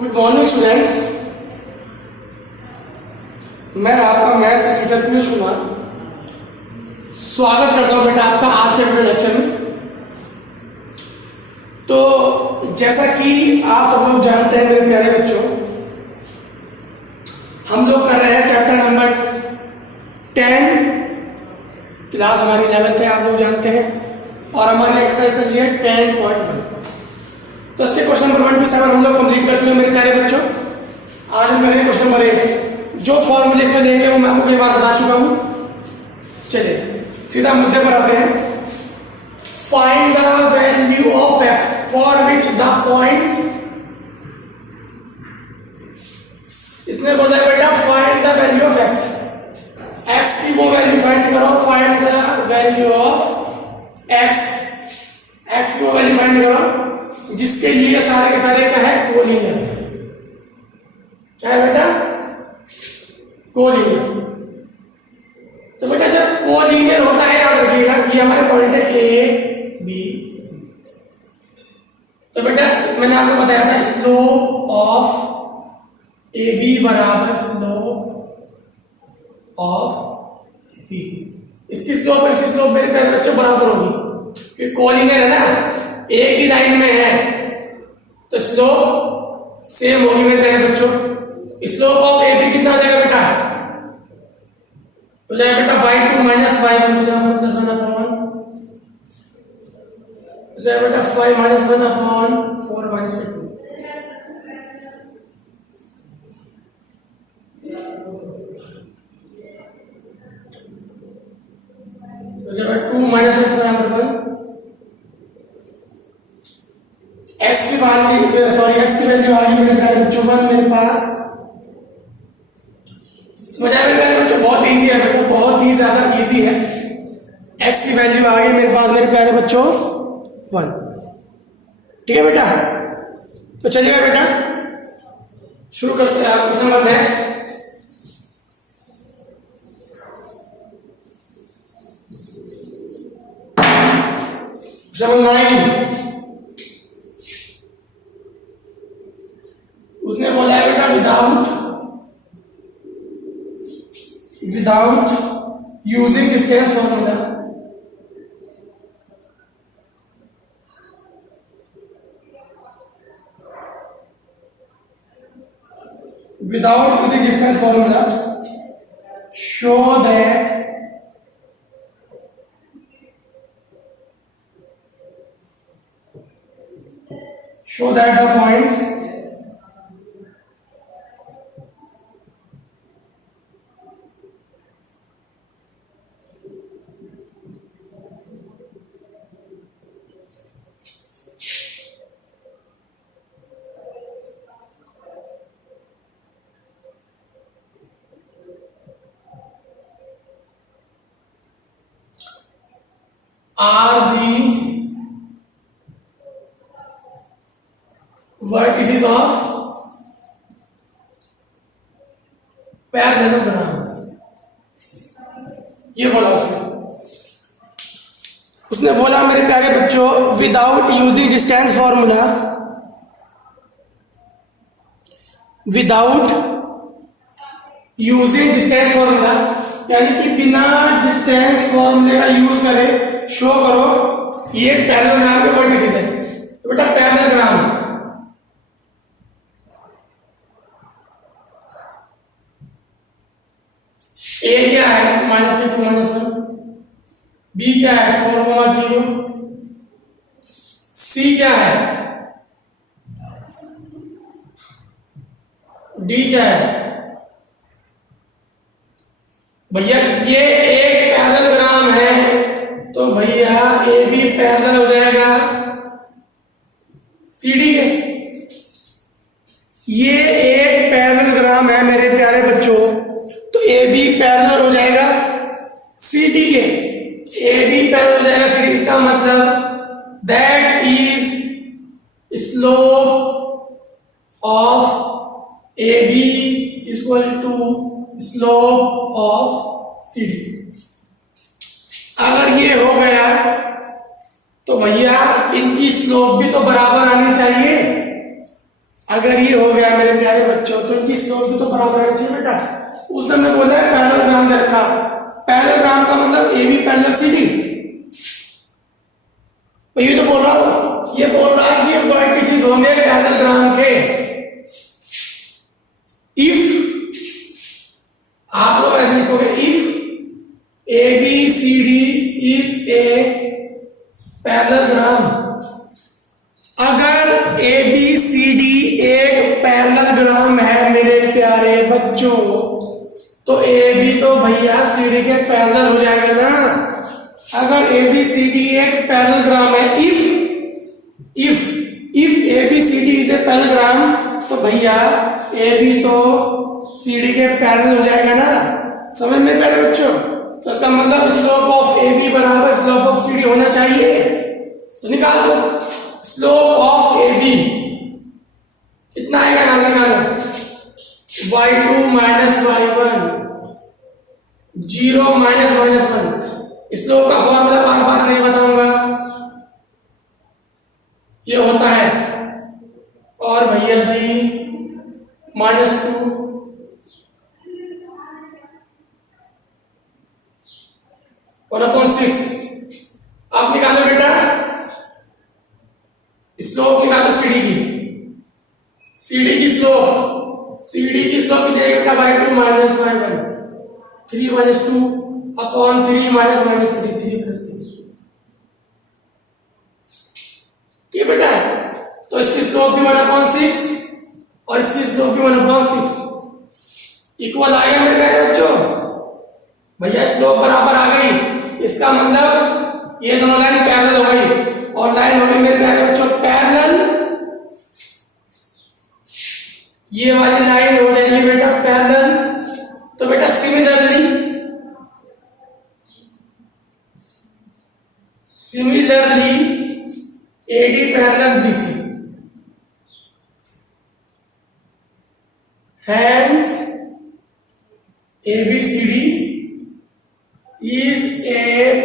Good morning students, मैं आपका maths teacher Piyush Kumar स्वागत करता हूं बेटा आपका आज के वीडियो लेक्चर में। तो जैसा कि आप सब लोग जानते हैं मेरे प्यारे बच्चों, हम लोग कर रहे हैं चैप्टर नंबर 10, क्लास हमारी 11th है, आप लोग जानते हैं, और हमारी एक्सरसाइज चल रही है 10.1। तो इसके क्वेश्चन नंबर 1 to 7 हम लोग कंप्लीट कर चुके हैं मेरे प्यारे बच्चों। आज हम करेंगे क्वेश्चन नंबर 8। जो फॉर्मूले इसमें देंगे वो मैं आपको कई बार बता चुका हूं। चलिए सीधा मुद्दे पर आते हैं। Find the value of x for which the points, इसने बोला बेटा find the value of x, x की वो वैल्यू फाइंड करो। Find the value of x, x की वो वैल्यू फाइंड करो जिसके लिए सारे के सारे क्या है, कोलिनियर। क्या है बेटा, कोलिनियर। तो बेटा जब कोलिनियर होता है याद रखिएगा ये हमारे पॉइंट है ए बी सी। तो बेटा मैंने आपको बताया था स्लोप ऑफ ए बी बराबर स्लोप ऑफ बी सी। इसकी स्लोप और इसकी स्लोप मेरे प्यारे बच्चों बराबर होगी, कोलिनियर है ना, एक ही लाइन में है तो स्लोप सेम होगी मेरे प्यारे बच्चों। स्लोप ऑफ ए बी कितना हो जाएगा बेटा, हो जाएगा बेटा y2 माइनस y1 हो जाएगा प्लस 1 अपॉन, हो जाएगा बेटा 5 माइनस 1 अपॉन 4 माइनस 2। हो जाएगा 2 माइनस x बराबर 1। x की वैल्यू सॉरी x की वैल्यू आ गई मेरे प्यारे बच्चों 1 मेरे पास। समझ आया मेरे प्यारे बच्चों, बहुत इजी है बेटा, बहुत ही ज्यादा इजी है। x की वैल्यू आ गई मेरे पास मेरे प्यारे बच्चों 1। ठीक है बेटा, तो चलिएगा बेटा शुरू करते हैं question number next. Question number 9, उसने बोला है बेटा without using distance formula, without using distance formula show that the points are the vertices of parallelogram। ये बोला उसने बोला मेरे प्यारे बच्चों without using distance formula, without using distance formula यानी कि बिना डिस्टेंस फॉर्मूले का यूज करे शो करो ये पैरेललोग्राम के वर्टिसेस है। तो बेटा पैरेललोग्राम ए क्या है -2 -1, बी क्या है 4, 0, सी क्या है, डी क्या है। भैया ये एक पैरेललोग्राम है तो भैया ए बी पैरेलल हो जाएगा सी डी के। ये एक पैरेललोग्राम है मेरे प्यारे बच्चों तो ए बी पैरेलल हो जाएगा सी डी के। ए बी पैरेलल हो जाएगा सी डी, इसका मतलब that is slope of A B equal to slope of C D. अगर ये हो गया तो भैया इनकी स्लोप भी तो बराबर आनी चाहिए। अगर ये हो गया मेरे प्यारे बच्चों तो इनकी स्लोप भी तो बराबर है बेटा। उसने मैं बोला है पैरेललोग्राम दे रखा। पैरेललोग्राम का मतलब A B parallel C D. ये तो बोल रहा हूं, ये बोल रहा है कि ये वर्टिसेस होंगे पैरेललोग्राम के। इफ आप लोग ऐसे लिखोगे, if A B C D is a parallelogram, अगर ए बी सी डी एक पैरेललोग्राम है मेरे प्यारे बच्चों, तो ए बी तो भैया सी डी के पैरेलल हो जाएगा ना। अगर ए बी सी डी एक पैरेललोग्राम है, if A B C D is a parallelogram, तो भैया ए बी तो सी डी के पैरेलल हो जाएगा ना। समझ में प्यारे बच्चों? तो इसका मतलब स्लोप ऑफ ए बी बराबर स्लोप ऑफ सी डी होना चाहिए। तो निकाल दो स्लोप ऑफ ए बी कितना आएगा, नाम निकालो। y2 minus y1, 0 minus minus 1। Slope का फॉर्मूला बार बार नहीं बताऊंगा, ये होता है। और भैया जी -2 1/6। अब निकालो बेटा स्लोप, निकालो सीडी की। सीडी की स्लोप कितनी है बेटा? y2 minus y1, 3 minus 2 upon 3 minus minus 3, 3 plus 3। ठीक है बेटा? तो इसकी स्लोप भी 1/6 और इसकी स्लोप भी 1/6 इक्वल आएगा मेरे प्यारे बच्चों। भैया स्लोप बराबर आ गई, इसका मतलब ये दोनों लाइन पैरेलल हो गई। और लाइन हो गई मेरे प्यारे बच्चों पैरेलल, ये वाली लाइन हो जाएगी बेटा पैरेलल। तो बेटा similarly AD parallel BC, hence ABCD is a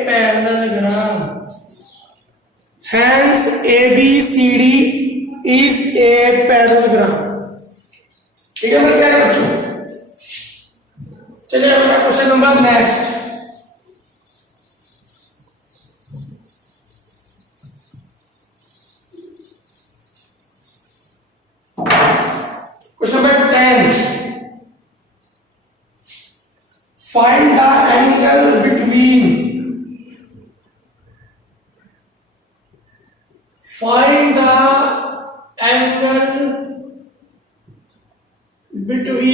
parallelogram. Hence ABCD is a parallelogram. ठीक है मेरे प्यारे बच्चों? चलिए बेटा question number next. Question number 10. Find the angle between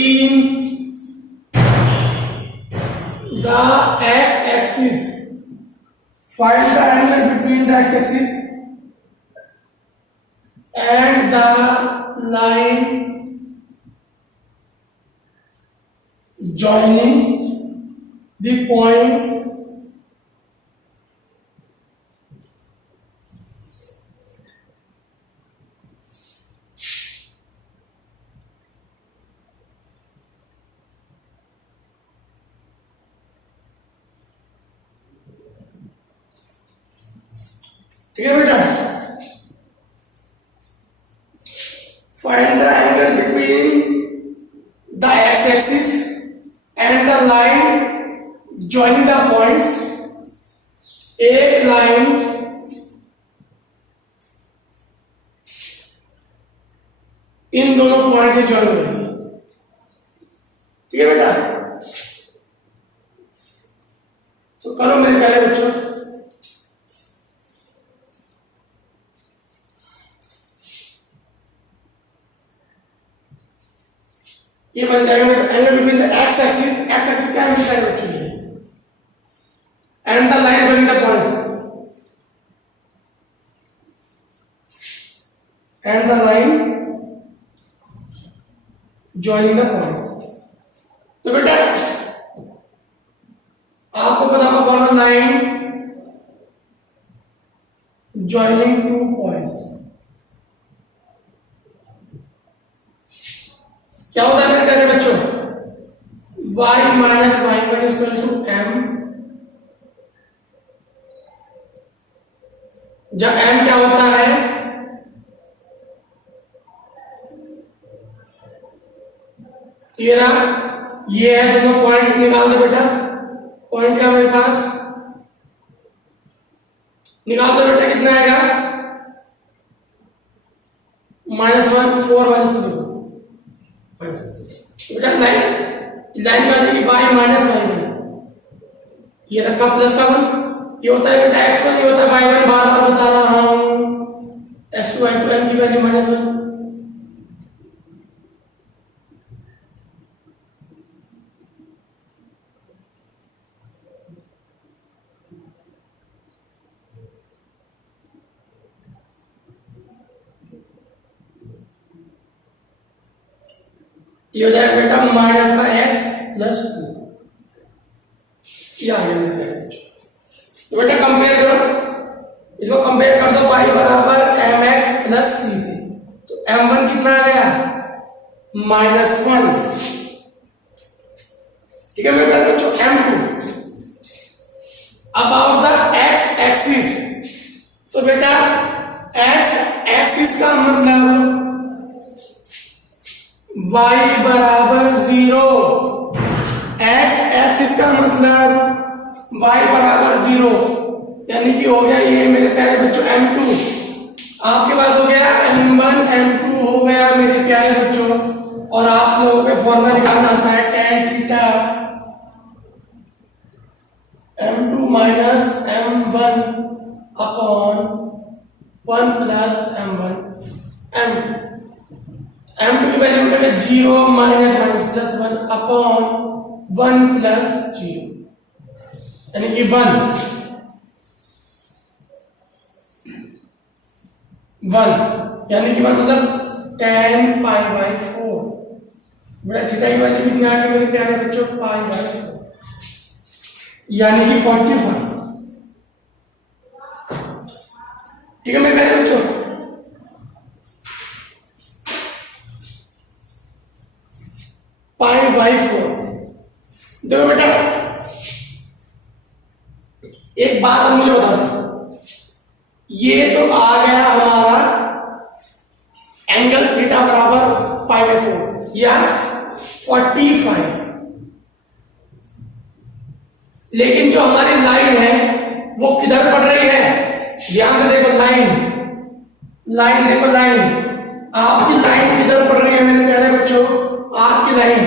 the x-axis. Find the angle between the x-axis and the line joining the points ठीक है बेटा? Find the angle between the x-axis and the line joining the points। एक line in दोनों point से join हो रही है। ठीक है बेटा? तो करो मेरे प्यारे बच्चों। ये बन जाएगा angle between the x axis क्या है मेरे प्यारे बच्चों? And the line joining the points, and the line joining the points। तो बेटा आपको पता होगा फॉर्मूला लाइन joining 2 points क्या होता है मेरे प्यारे बच्चों? y minus y1 equal to m, जब m क्या होता है? तो ये रहा, ये है दोनों पॉइंट, निकाल दो बेटा। पॉइंट क्या मेरे पास, निकाल दो बेटा, कितना आएगा -1 4 -3 बेटा। लाइन का जाएगी y माइनस y1, ये रखा प्लस का 1, ये होता है बेटा x1, ये होता है y1, बार बार बता रहा हूं, x2 y2 m की वैल्यू -1। ये हो जाएगा बेटा माइनस का x प्लस 2, ये आ गया मेरे पास। तो बेटा कंपेयर करो, इसको कंपेयर कर दो y बराबर mx प्लस c से, तो m1 कितना आ गया -1, ठीक है मेरे पास बच्चों। m2 about the x axis, तो बेटा x एक्सिस का मतलब y बराबर 0, x एक्सिस का मतलब y बराबर 0, यानी कि हो गया ये मेरे प्यारे बच्चों m2। आपके पास हो गया m1 m2 हो गया मेरे प्यारे बच्चों। और आप लोगों को फॉर्मूला निकालना आता है tan theta m2 minus m1 upon 1 plus m1 m2। m2 की वैल्यू बेटा 0 minus minus plus 1 upon 1 plus 0, यानी कि 1 यानी कि मतलब tan पाई बाई 4। बेटा थीटा की वैल्यू कितनी आ गई मेरे प्यारे बच्चों, पाई बाई 4, यानी कि 45। ठीक है मेरे प्यारे बच्चों। पाई बाई 4, देखो बेटा एक बात मुझे बता दो, ये तो आ गया हमारा एंगल थीटा बराबर पाई बाई 4 या 45, लेकिन जो हमारी लाइन है वो किधर पड़ रही है, ध्यान से देखो, लाइन देखो, लाइन आपकी लाइन किधर पड़ रही है मेरे प्यारे बच्चों, आपकी लाइन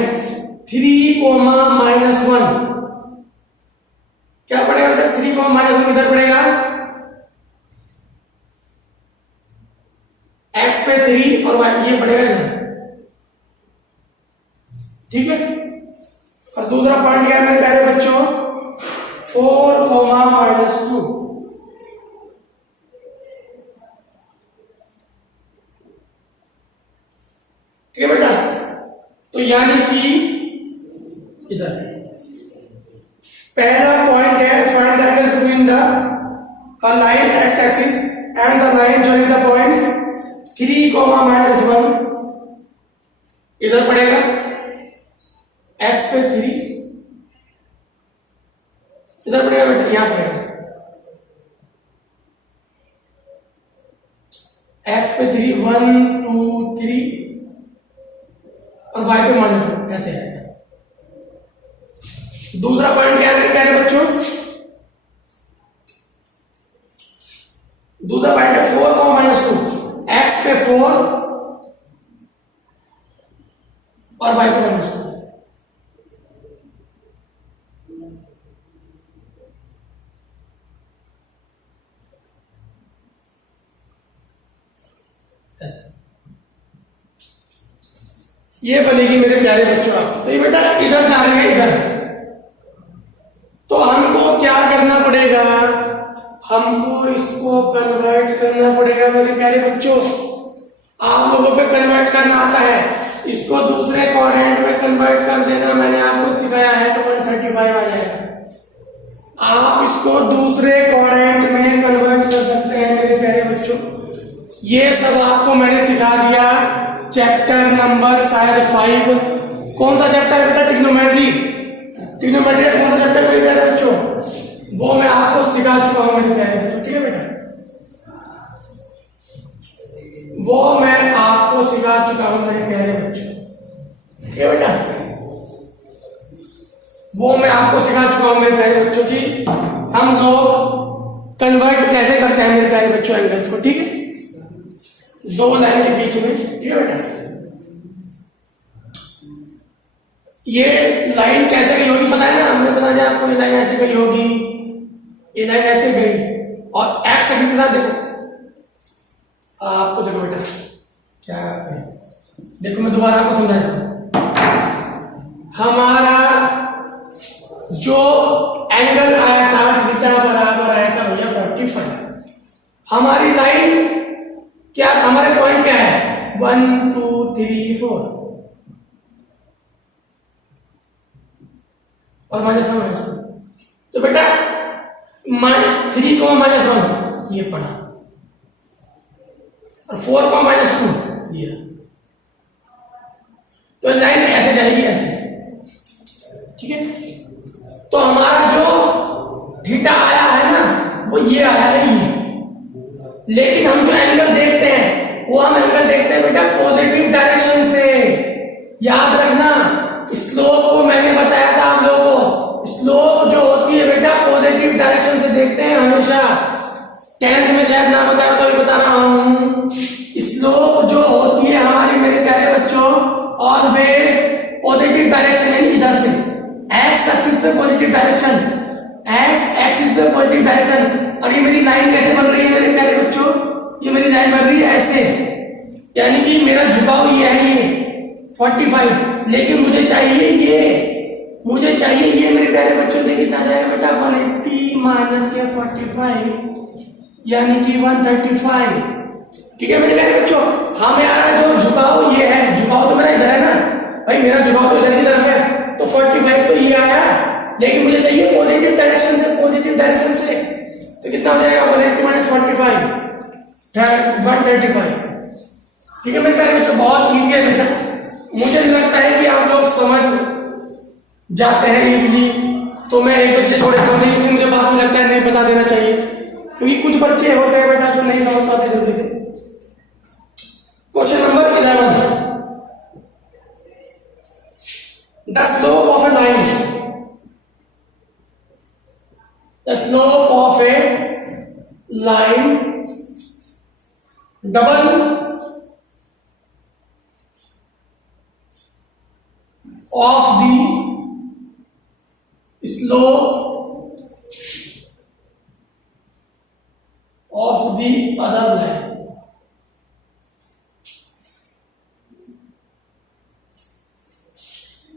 3,-1 क्या पड़ेगा बेटा, 3,-1 किधर पड़ेगा, x पे 3 और y ये पड़ेगा इधर, ठीक है। और दूसरा पॉइंट क्या है मेरे प्यारे बच्चों, 4,-2, ठीक है बेटा। तो यानी कि इधर पहला पॉइंट है, find the angle between the line x axis and the line joining the points 3,-1 इधर पड़ेगा, x पे 3 इधर पड़ेगा बेटा, यहां पड़ेगा x पे 3 1 2 3 और y पे -1, ऐसे है। दूसरा पॉइंट क्या है मेरे बच्चों, दूसरा पॉइंट है 4,-2, x पे 4 और y पे -2, ये बनेगी मेरे प्यारे बच्चों आप। तो ये बेटा इधर जा रहे हैं इधर, तो हमको क्या करना पड़ेगा, हमको इसको कन्वर्ट करना पड़ेगा मेरे प्यारे बच्चों। आप लोगों पे कन्वर्ट करना आता है, इसको दूसरे कोऑर्डिनेट में कन्वर्ट कर देना मैंने आपको सिखाया है, तो 135 आ जाएगा। आप इसको दूसरे कोऑर्डिनेट में कन्वर्ट कर सकते हैं मेरे प्यारे बच्चों। ये सब आपको मैंने सिखा दिया चैप्टर नंबर शायद 5। कौन सा चैप्टर है बेटा, ट्रिग्नोमेट्री। ट्रिग्नोमेट्री कौन सा चैप्टर मेरे प्यारे बच्चों, वो मैं आपको सिखा चुका हूं मेरे प्यारे बच्चों, ठीक है बेटा, वो मैं आपको सिखा चुका हूं मेरे प्यारे बच्चों, ठीक है बेटा। वो मैं आपको सिखा चुका हूं मेरे प्यारे बच्चों की हम लोग कन्वर्ट कैसे करते हैं मेरे प्यारे बच्चों एंगल्स को, ठीक है, दो लाइन के बीच में, ठीक है बेटा। ये लाइन कैसे गई होगी पता है ना, हमने बता दिया आपको, ये लाइन ऐसे गई होगी, ये लाइन ऐसे गई और एक्स एक्सिस के साथ देखो, आपको देखो बेटा क्या है, देखो मैं दोबारा आपको समझा देता हूं। हमारा जो एंगल आया था थीटा बराबर आया था भैया 45। हमारी लाइन क्या, हमारे पॉइंट क्या है 1 2 3 4 और -1। तो बेटा -3 को -1 ये पढ़ा और 4 को -2 ये, तो लाइन ऐसे जाएगी ऐसे, ठीक है। तो हमारा जो थीटा आया है ना वो ये आया है ये, लेकिन हम जो एंगल देखते हैं वो हम एंगल देखते हैं बेटा पॉजिटिव डायरेक्शन से। याद रखना, स्लोप को मैंने बताया था आप लोगों को, स्लोप जो होती है बेटा पॉजिटिव डायरेक्शन से देखते हैं हमेशा। 10th में शायद ना बताया तो बता रहा हूं, स्लोप जो होती है हमारी मेरे प्यारे बच्चों ऑलवेज पॉजिटिव डायरेक्शन है, इधर से एक्स एक्सिस पे पॉजिटिव डायरेक्शन, एक्स एक्सिस पे पॉजिटिव डायरेक्शन। और ये मेरी लाइन कैसे बन रही है मेरे प्यारे बच्चों, ये मेरी लाइन बन रही है ऐसे, यानी कि मेरा झुकाव ये है ये 45, लेकिन मुझे चाहिए ये, मुझे चाहिए ये मेरे प्यारे बच्चों, देखिए कितना जाएगा बेटा 180 माइनस के 45 यानी कि 135, ठीक है मेरे प्यारे बच्चों। हमारा जो झुकाव ये है, झुकाव तो मेरा इधर है ना भाई, मेरा झुकाव तो इधर की तरफ है, तो 45 तो ये आया, लेकिन मुझे चाहिए पॉजिटिव डायरेक्शन से, पॉजिटिव डायरेक्शन से, तो कितना हो जाएगा 180 माइनस 45 135, ठीक है मेरे प्यारे बच्चों। बहुत ईजी है बेटा, मुझे लगता है कि आप लोग समझ जाते हैं इजीली, तो मैं एक दो चीजें छोड़ देता हूं, लेकिन मुझे बाद में लगता है नहीं बता देना चाहिए, क्योंकि कुछ बच्चे होते हैं बेटा जो नहीं समझ पाते जल्दी से। Question number 11, the slope of A line, the slope of A line double of the slope of the other line.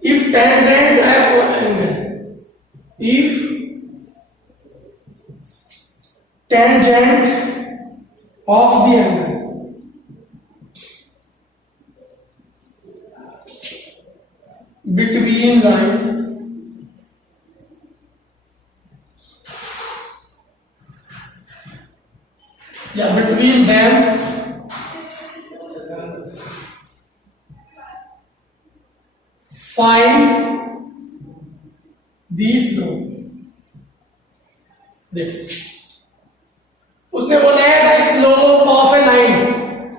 If tangent have one angle, if tangent of the angle between lines between them find the slope। देखो उसने बोला है the slope of A line,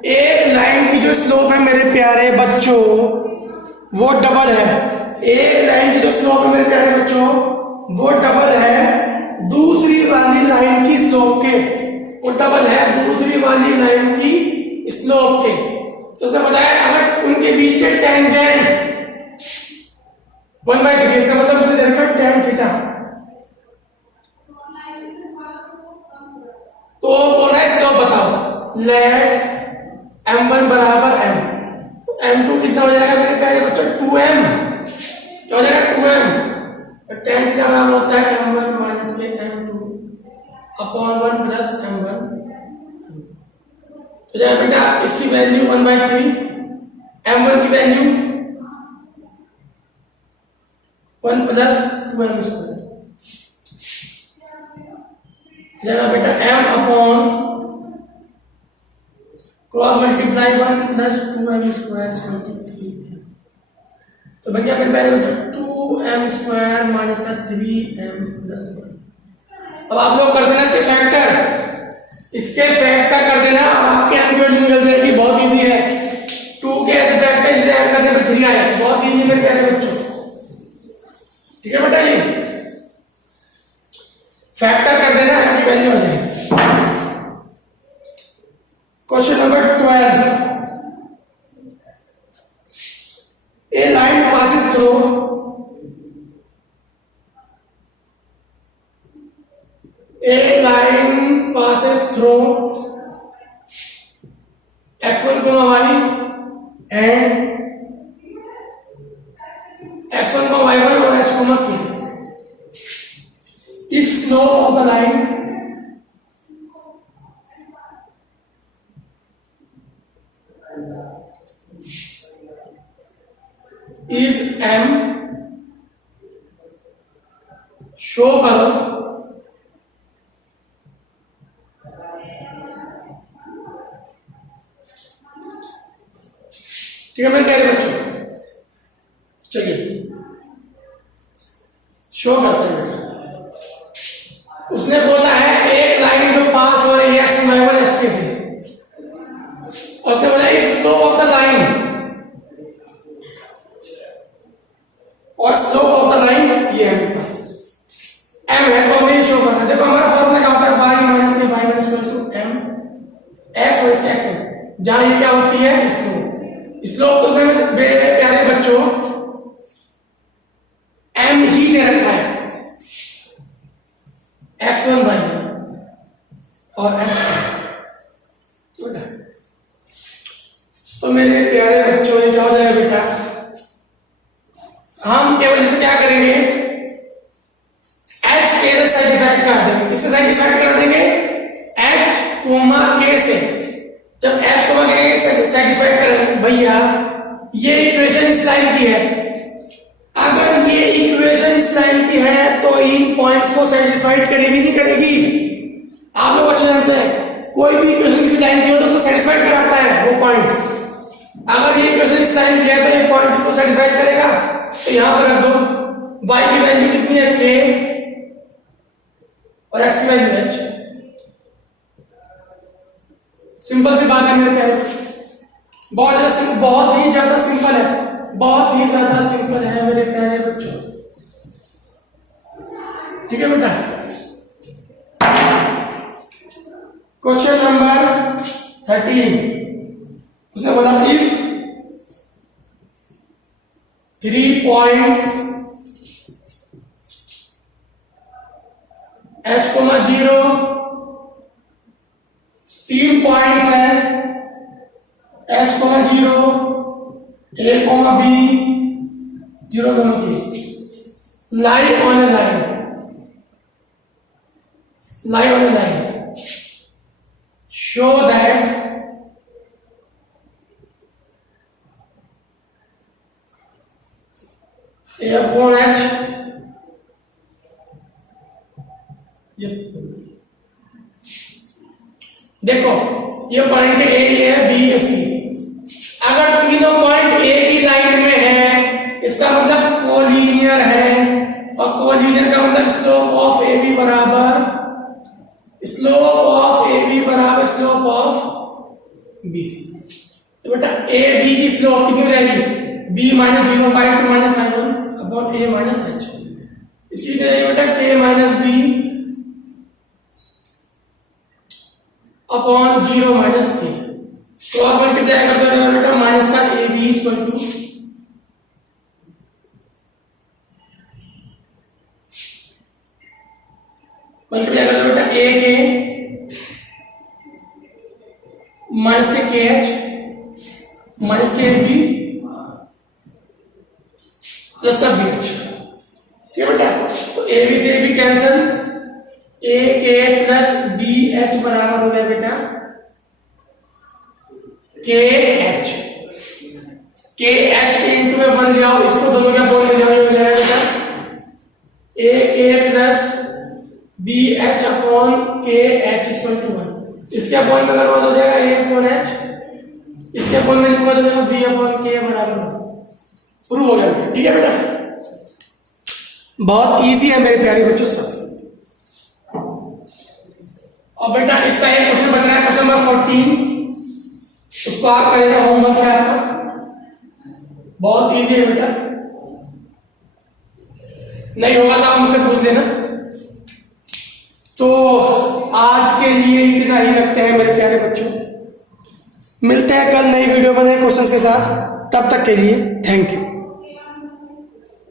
एक line की जो slope है मेरे प्यारे बच्चों वो डबल है, एक लाइन की जो स्लोप है मेरे प्यारे बच्चों वो डबल है दूसरी वाली लाइन की स्लोप के, वो डबल है दूसरी वाली लाइन की स्लोप के। तो उसने बताया अगर उनके बीच के टेंजेंट 1/3, इसका मतलब उसे देखा tan थीटा, तो बोल रहा है स्लोप बताओ, लेट m1 बराबर m, तो m2 कितना हो जाएगा मेरे प्यारे बच्चों 2m, क्या हो जाएगा 2m, tan थीटा बराबर होता है m1 माइनस के m2 अपॉन 1 प्लस m1, तो जाएगा बेटा इसकी वैल्यू 1/3, m1 की वैल्यू 1 प्लस 2m स्क्वायर, जाएगा बेटा m upon cross multiply 1 plus 2m square 23, तो बन गया मेरे पहले बच्चों 2m स्क्वायर माइनस का 3m प्लस 1। अब आप लोग कर देना इसके फैक्टर, इसके फैक्टर कर देना और आपके m की वैल्यू निकल जाएगी, बहुत इजी है। 2 के ऐसे फैक्टर इसे ऐड करने पे 3 आएगा, बहुत इजी मेरे प्यारे बच्चों, ठीक है बेटा। ये वैल्यू आ जाएगी। Question number 12, A line passes through x1, y and x1, y1 और h, k. If slope of the line is m, show करो ठीक है मेरे प्यारे बच्चों, चलिए शो करते हैं बेटा। उसने बोला है एक लाइन जो पास हो रही है एक्स वाई वन एच के से, उसने बोला if slope of the line, और स्लोप ऑफ द लाइन ये एम है, तो हमें शो करना है। देखो हमारा फॉर्मूला क्या होता है, वाई माइनस के y one equal to m x और इसका एक्स है, जहां ये क्या होती है स्लोप। स्लोप तो मेरे प्यारे बच्चों एम ही ने रखा है, x1 y1 और h। तो मेरे प्यारे बच्चों ये क्या हो जाएगा बेटा, हम केवल इसे क्या करेंगे h के से सेटिस्फाइड कर देंगे। किससे सेटिस्फाइड कर देंगे, h कोमा k से। जब h कोमा k से सेटिस्फाइड करेंगे भैया, ये इक्वेशन इस लाइन की है, अगर ये इक्वेशन इस लाइन की है तो इन पॉइंट्स को सेटिस्फाइड करेगी नहीं करेगी। आप लोग अच्छे जानते हैं कोई भी इक्वेशन किसी लाइन की हो तो उसको सेटिस्फाइड कराता है वो पॉइंट। अगर ये इक्वेशन इस लाइन की है तो ये पॉइंट इसको सेटिस्फाइड करेगा। तो यहां पर रख दो y की वैल्यू कितनी है k और x की वैल्यू h। सिंपल सी बात है मेरे प्यारे, बहुत ही ज्यादा सिंपल है, बहुत ही ज्यादा सिंपल है मेरे प्यारे बच्चों। ठीक है बेटा, क्वेश्चन नंबर 13, उसने बोला इफ 3 पॉइंट्स h, 0, 3 पॉइंट्स है h, 0, a, b, 0, k, lie on a line, show that a upon h, देखो ये पॉइंट ए है, बी है, सी। अगर तीनों पॉइंट एक ही लाइन में है इसका मतलब कोलिनियर है, और कोलिनियर का मतलब स्लोप ऑफ ए बी बराबर स्लोप ऑफ बी सी। तो बेटा ए बी की स्लोप कितनी हो जाएगी, B minus 0.2 minus 1 upon A minus H. इसकी कितनी जाएगी बेटा, K minus B upon 0 minus A. Cross multiply कर दो बेटा, माइनस का A B equal to multiply कर दो बेटा A K minus K H minus K B plus का बी एच। ठीक है बेटा, तो ए बी से बी कैंसिल, ए के प्लस बी एच बराबर हो गया बेटा के एच। के एच के इंटू में 1 ले आओ, इसको दोनों क्या बोल ले जाओ बेटा, ए के प्लस बी एच अपॉन के एच इक्वल टू 1। इसके अपॉन में अगर हो जाएगा ए अपॉन एच, इसके अपॉन में हो जाएगा बी अपॉन के बराबर 1। प्रूव हो गया। ठीक है बेटा, बहुत इजी है मेरे प्यारे बच्चों सब। और बेटा इसका एक क्वेश्चन बच रहा है, क्वेश्चन नंबर 14, उसको आप करेगा होमवर्क है आपका, बहुत इजी है बेटा, नहीं होगा तो आप मुझसे पूछ लेना। तो आज के लिए इतना ही रखते हैं मेरे प्यारे बच्चों। मिलते हैं कल नई वीडियो में नए क्वेश्चंस के साथ। तब तक के लिए थैंक यू।